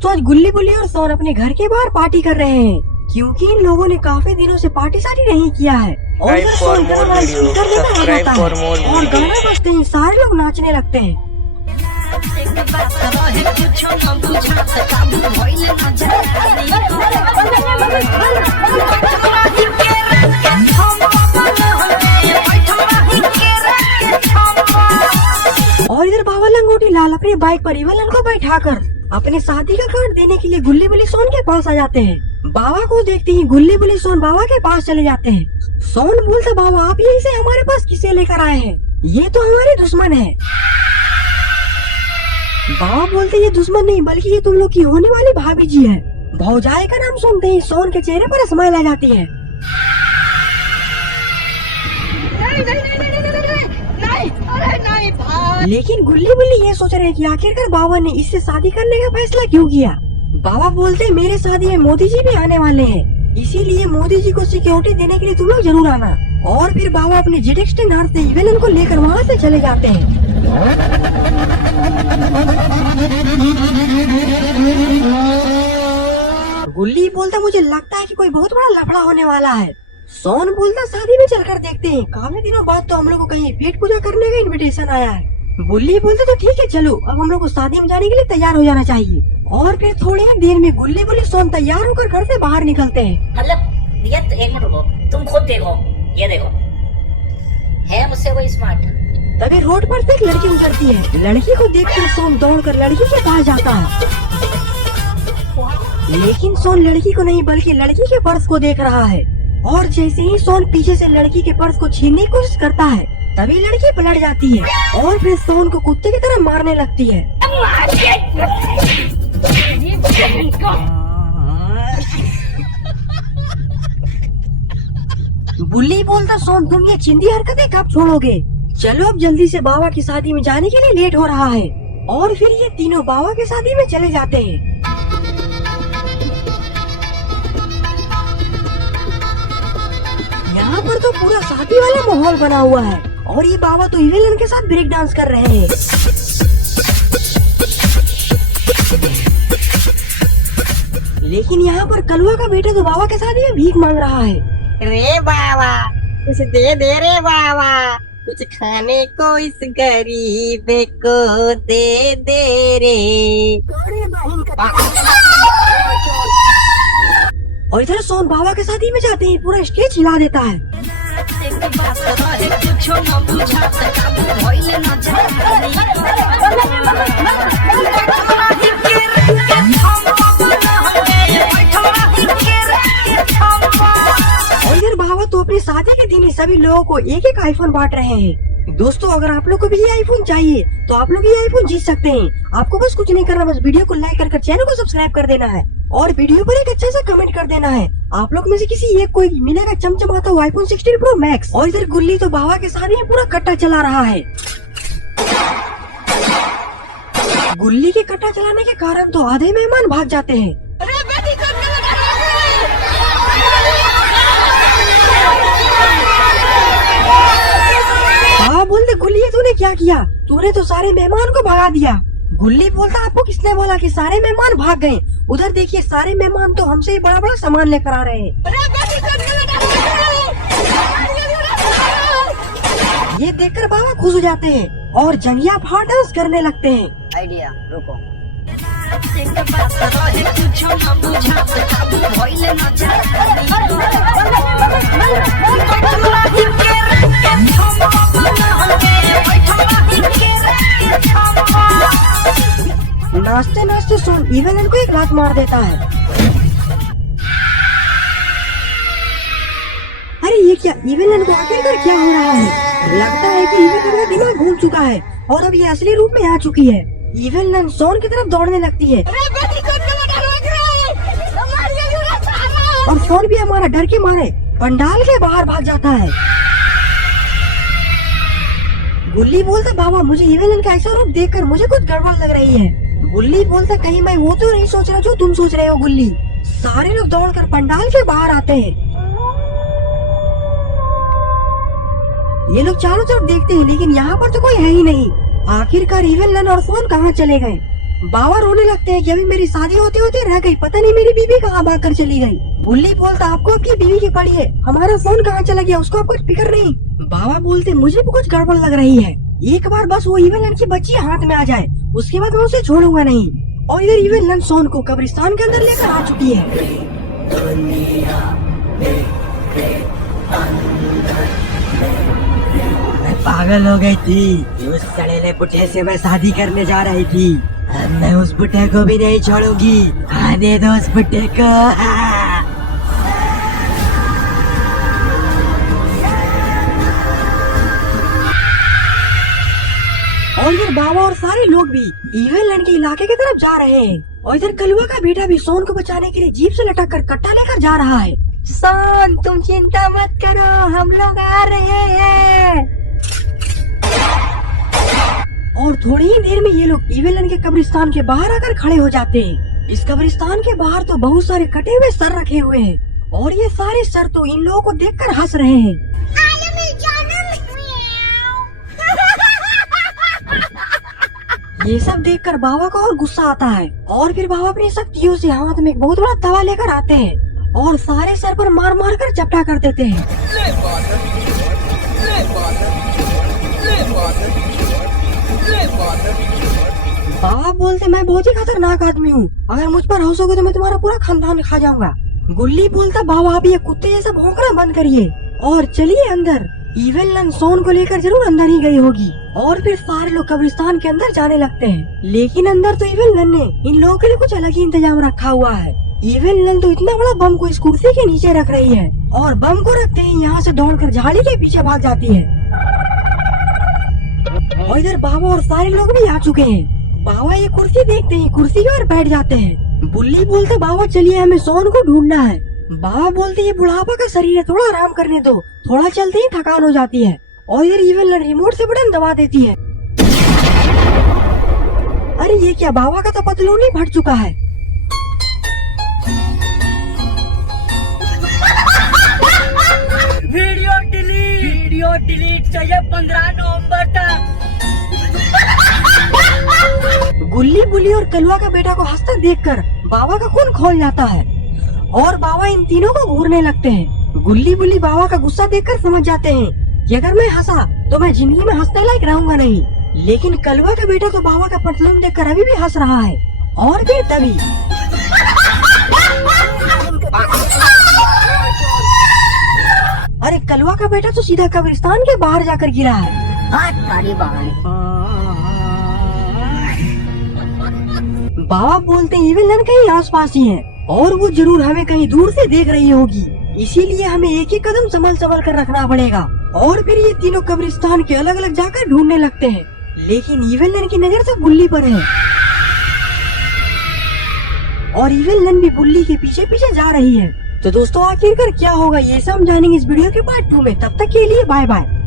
दोस्तों आज गुल्ली बुल्ली और सोन अपने घर के बाहर पार्टी कर रहे हैं क्योंकि इन लोगों ने काफी दिनों से पार्टी साटी नहीं किया है। और इधर सोन घर वाला स्पीकर लेकर आ जाता है और गाना बजते ही सारे लोग नाचने लगते हैं। और इधर बाबा लंगोटी लाल अपने बाइक पर इवलन को बैठाकर अपने शादी का कार्ड देने के लिए गुल्ली बुल्ली सोन के पास आ जाते हैं। बाबा को देखते ही गुल्ली बुल्ली सोन बाबा के पास चले जाते हैं। सोन बोलता बाबा आप यहीं से हमारे पास किसे लेकर आए हैं, ये तो हमारे दुश्मन है। बाबा बोलते ये दुश्मन नहीं बल्कि ये तुम लोग की होने वाली भाभी जी है। भौजाई का नाम सुनते ही सोन के चेहरे पर स्माइल आ जाती है। लेकिन गुल्ली बुल्ली ये सोच रहे हैं कि आखिरकार बाबा ने इससे शादी करने का फैसला क्यों किया। बाबा बोलते मेरे शादी में मोदी जी भी आने वाले हैं, इसीलिए मोदी जी को सिक्योरिटी देने के लिए तुम लोग जरूर आना। और फिर बाबा अपने जेट हाथ से इवेलन को लेकर वहाँ से चले जाते हैं। गुल्ली बोलता मुझे लगता है कि कोई बहुत बड़ा लफड़ा होने वाला है। सोन बोलता शादी में चलकर देखते हैं, काफी दिनों बाद तो हम लोग को कहीं पेट पूजा करने का इनविटेशन आया है। गुल्ली बोलते तो ठीक है चलो, अब हम लोग को शादी में जाने के लिए तैयार हो जाना चाहिए। और फिर थोड़ी ही देर में गुल्ली बुल्ली सोन तैयार होकर घर से बाहर निकलते हैं। मतलब ये एक मिनट रुको, तुम खुद देखो, ये देखो है मुझसे कोई स्मार्ट। तभी रोड पर से एक लड़की उतरती है। लड़की को देखकर सोन दौड़कर लड़की के पास जाता है, लेकिन सोन लड़की को नहीं बल्कि लड़की के पर्स को देख रहा है। और जैसे ही सोन पीछे से लड़की के पर्स को छीनने की कोशिश करता है तभी लड़की पलट जाती है और फिर सोन को कुत्ते की तरह मारने लगती है। बुल्ली बोलता सोन तुम ये चिंदी हरकतें कब छोड़ोगे, चलो अब जल्दी से बाबा की शादी में जाने के लिए लेट हो रहा है। और फिर ये तीनों बाबा की शादी में चले जाते हैं। यहाँ पर तो पूरा शादी वाला माहौल बना हुआ है और ये बाबा तो इवेलन के साथ ब्रेक डांस कर रहे हैं। लेकिन यहाँ पर कलुआ का बेटा तो बाबा के शादी में भीख मांग रहा है। रे बाबा कुछ दे दे रे बाबा, कुछ खाने को इस गरीब को दे दे रे। और इधर सोन बाबा के शादी में जाते ही पूरा स्टेज हिला देता है। और इधर बाबा तो अपनी शादी के दिन ही सभी लोगों को एक एक आईफोन बांट रहे हैं। दोस्तों अगर आप लोग को भी ये आईफोन चाहिए तो आप लोग ये आईफोन जीत सकते हैं। आपको बस कुछ नहीं करना, बस वीडियो को लाइक कर चैनल को सब्सक्राइब कर देना है और वीडियो पर एक अच्छा सा कमेंट कर देना है। आप लोग में से किसी एक को मिलेगा चमचमाता हुआ आईफोन 16 प्रो मैक्स। और इधर गुल्ली तो बाबा के शादी में पूरा कट्टा चला रहा है। गुल्ली के कट्टा चलाने के कारण तो आधे मेहमान भाग जाते हैं। बाबा बोलते गुल्ली तूने क्या किया, तूने तो सारे मेहमान को भगा दिया। गुल्ली बोलता आपको किसने बोला कि सारे मेहमान भाग गए, उधर देखिए सारे मेहमान तो हमसे ही बड़ा बड़ा सामान लेकर आ रहे हैं। ये देखकर बाबा खुश हो जाते हैं और जंगिया फाड़ डांस करने लगते हैं। आइडिया रुको, नाचते नाचते सोन इवेलन को एक लात मार देता है। अरे ये क्या, इवेलन को आखिरकार क्या हो रहा है। लगता है कि इवेलन का दिमाग घूम चुका है और अब ये असली रूप में आ चुकी है। इवेलन सोन की तरफ दौड़ने लगती है और सोन भी हमारा डर के मारे पंडाल के बाहर भाग जाता है। गुल्ली बोलता बाबा मुझे इवेलन का ऐसा रूप देखकर मुझे कुछ गड़बड़ लग रही है। गुल्ली बोलता कहीं मैं वो तो नहीं सोच रहा जो तुम सोच रहे हो। गुल्ली सारे लोग दौड़कर पंडाल के बाहर आते हैं। ये लोग चारों तरफ देखते हैं लेकिन यहाँ पर तो कोई है ही नहीं। आखिरकार इवेलन और सोन कहाँ चले गए। बाबा रोने लगते हैं कि अभी मेरी शादी होते होते रह गई, पता नहीं मेरी बीवी कहाँ भाग कर चली गई। बुल्ली बोलता आपको आपकी बीवी की पड़ी है, हमारा फोन कहाँ चला गया उसको आप कुछ फिक्र नहीं। बाबा बोलते मुझे भी कुछ गड़बड़ लग रही है, एक बार बस वो इविल लन की बच्ची हाथ में आ जाए उसके बाद मैं उसे छोड़ूंगा नहीं। और इधर इविल लन सोन को कब्रिस्तान के अंदर लेकर आ चुकी है। मैं पागल हो गई थी, उस सड़ेले बुढ़े से मैं शादी करने जा रही थी। अब मैं उस बुढ़े को भी नहीं छोड़ूंगी, आने दो उस बुढ़े को। और इधर बाबा और सारे लोग भी इविल लन के इलाके की तरफ जा रहे हैं। और इधर कलुआ का बेटा भी सोन को बचाने के लिए जीप से लटक कर कट्टा लेकर जा रहा है। सोन तुम चिंता मत करो, हम लोग आ रहे हैं। और थोड़ी ही देर में ये लोग इविल लन के कब्रिस्तान के बाहर आकर खड़े हो जाते हैं। इस कब्रिस्तान के बाहर तो बहुत सारे कटे हुए सर रखे हुए हैं और ये सारे सर तो इन लोगों को देखकर हंस रहे हैं। ये सब देखकर बाबा को और गुस्सा आता है और फिर बाबा अपनी शक्तियों से हाथ में एक बहुत बड़ा तवा लेकर आते हैं और सारे सर पर मार मार कर चपटा कर देते हैं। बाबा बोलते मैं बहुत ही खतरनाक आदमी हूँ, अगर मुझ पर हंसोगे तो मैं तुम्हारा पूरा खानदान खा जाऊंगा। गुल्ली बोलता बाबा आप ये कुत्ते जैसा भौंकना बंद करिए और चलिए अंदर। इविल लन सोन को लेकर जरूर अंदर ही गई होगी। और फिर सारे लोग कब्रिस्तान के अंदर जाने लगते हैं, लेकिन अंदर तो इविल लन ने इन लोगों के लिए कुछ अलग ही इंतजाम रखा हुआ है। इविल लन तो इतना बड़ा बम को इस कुर्सी के नीचे रख रही है और बम को रखते ही यहाँ से दौड़कर झाड़ी के पीछे भाग जाती है। और इधर बाबा और सारे लोग भी आ चुके हैं। बाबा ये कुर्सी देखते ही कुर्सी पर बैठ जाते हैं। बुल्ली बोलते बाबा चलिए हमें सोन को ढूंढना है। बाबा बोलते ये बुढ़ापा का शरीर है, थोड़ा आराम करने दो, थोड़ा चलते ही थकान हो जाती है। और इधर इविल लन रिमोट से बटन दबा देती है। अरे ये क्या, बाबा का तो पतलून ही फट चुका है। वीडियो डिलीट चाहिए 15 नवंबर तक। गुल्ली बुल्ली और कलुआ का बेटा को हंसता देखकर बाबा का खून खौल जाता है और बाबा इन तीनों को घूरने लगते हैं। गुल्ली बुल्ली बाबा का गुस्सा देखकर समझ जाते हैं कि अगर मैं हंसा तो मैं जिंदगी में हंसने लायक रहूंगा नहीं। लेकिन कलुआ का बेटा तो बाबा का पतलून देखकर अभी भी हंस रहा है। और फिर तभी अरे कलुआ का बेटा तो सीधा कब्रिस्तान के बाहर जाकर गिरा है। बाबा बोलते हैं इविल लन कहीं आसपास ही है और वो जरूर हमें कहीं दूर से देख रही होगी, इसीलिए हमें एक एक कदम संभल संभल कर रखना पड़ेगा। और फिर ये तीनों कब्रिस्तान के अलग अलग जाकर ढूंढने लगते हैं, लेकिन इविल लन की नजर तो बुल्ली पर है और इविल लन भी बुल्ली के पीछे पीछे जा रही है। तो दोस्तों आखिरकार क्या होगा ये सब हम जानेंगे इस वीडियो के पार्ट 2 में। तब तक के लिए बाय बाय।